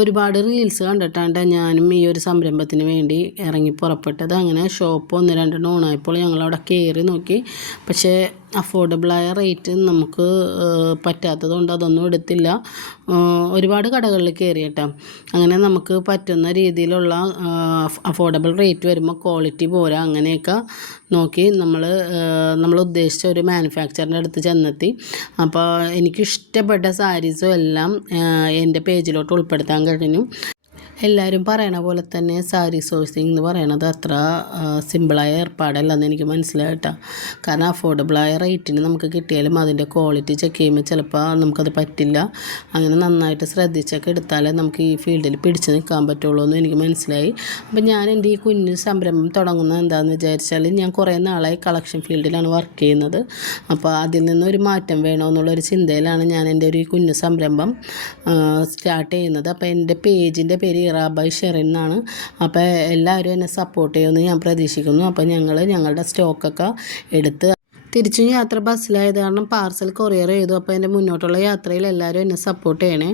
ഒരുപാട് റീൽസ് കണ്ടിട്ടാണ് ഞാനും ഈ ഒരു സംരംഭത്തിന് വേണ്ടി ഇറങ്ങി പുറപ്പെട്ടത്. അങ്ങനെ ഷോപ്പ് 1, 2 ഓണായപ്പോൾ ഞങ്ങളവിടെ കയറി നോക്കി. പക്ഷേ അഫോർഡബിളായ റേറ്റ് നമുക്ക് പറ്റാത്തത് കൊണ്ട് അതൊന്നും എടുത്തില്ല. ഒരുപാട് കടകളിൽ കയറി കേട്ടോ. അങ്ങനെ നമുക്ക് പറ്റുന്ന രീതിയിലുള്ള അഫോർഡബിൾ റേറ്റ് വരുമ്പോൾ ക്വാളിറ്റി പോരാ, അങ്ങനെയൊക്കെ നോക്കി നമ്മൾ ഉദ്ദേശിച്ച ഒരു മാനുഫാക്ചറിൻ്റെ അടുത്ത് ചെന്നെത്തി. അപ്പോൾ എനിക്കിഷ്ടപ്പെട്ട സാരീസും എല്ലാം എൻ്റെ പേജിലോട്ട് ഉൾപ്പെടുത്താൻ കഴിഞ്ഞു. എല്ലാവരും പറയണ പോലെ തന്നെ സാരി സോഴ്സിങ് എന്ന് പറയണത് അത്ര സിമ്പിളായ ഏർപ്പാടല്ലെന്ന് എനിക്ക് മനസ്സിലായിട്ടാണ്. കാരണം അഫോർഡബിളായ റേറ്റിന് നമുക്ക് കിട്ടിയാലും അതിൻ്റെ ക്വാളിറ്റി ചെക്ക് ചെയ്യുമ്പോൾ ചിലപ്പോൾ നമുക്കത് പറ്റില്ല. അങ്ങനെ നന്നായിട്ട് ശ്രദ്ധിച്ചൊക്കെ എടുത്താലേ നമുക്ക് ഈ ഫീൽഡിൽ പിടിച്ച് നിൽക്കാൻ പറ്റുള്ളൂ എന്ന് എനിക്ക് മനസ്സിലായി. അപ്പം ഞാൻ എൻ്റെ ഈ കുഞ്ഞു സംരംഭം തുടങ്ങുന്നത് എന്താണെന്ന് വിചാരിച്ചാൽ, ഞാൻ കുറേ നാളായി കളക്ഷൻ ഫീൽഡിലാണ് വർക്ക് ചെയ്യുന്നത്. അപ്പോൾ അതിൽ നിന്നൊരു മാറ്റം വേണമെന്നുള്ളൊരു ചിന്തയിലാണ് ഞാൻ എൻ്റെ ഒരു കുഞ്ഞു സംരംഭം സ്റ്റാർട്ട് ചെയ്യുന്നത്. അപ്പോൾ എൻ്റെ പേജിൻ്റെ പേര് ഇറ ബൈ ഷെറിൻ എന്നാണ്. അപ്പോൾ എല്ലാവരും എന്നെ സപ്പോർട്ട് ചെയ്യുമെന്ന് ഞാൻ പ്രതീക്ഷിക്കുന്നു. അപ്പോൾ ഞങ്ങളുടെ സ്റ്റോക്കൊക്കെ എടുത്ത് തിരിച്ചും യാത്ര ബസ്സിലായത് കാരണം പാർസൽ കൊറിയർ ചെയ്തു. അപ്പോൾ എൻ്റെ മുന്നോട്ടുള്ള യാത്രയിൽ എല്ലാവരും എന്നെ സപ്പോർട്ട് ചെയ്യണേ.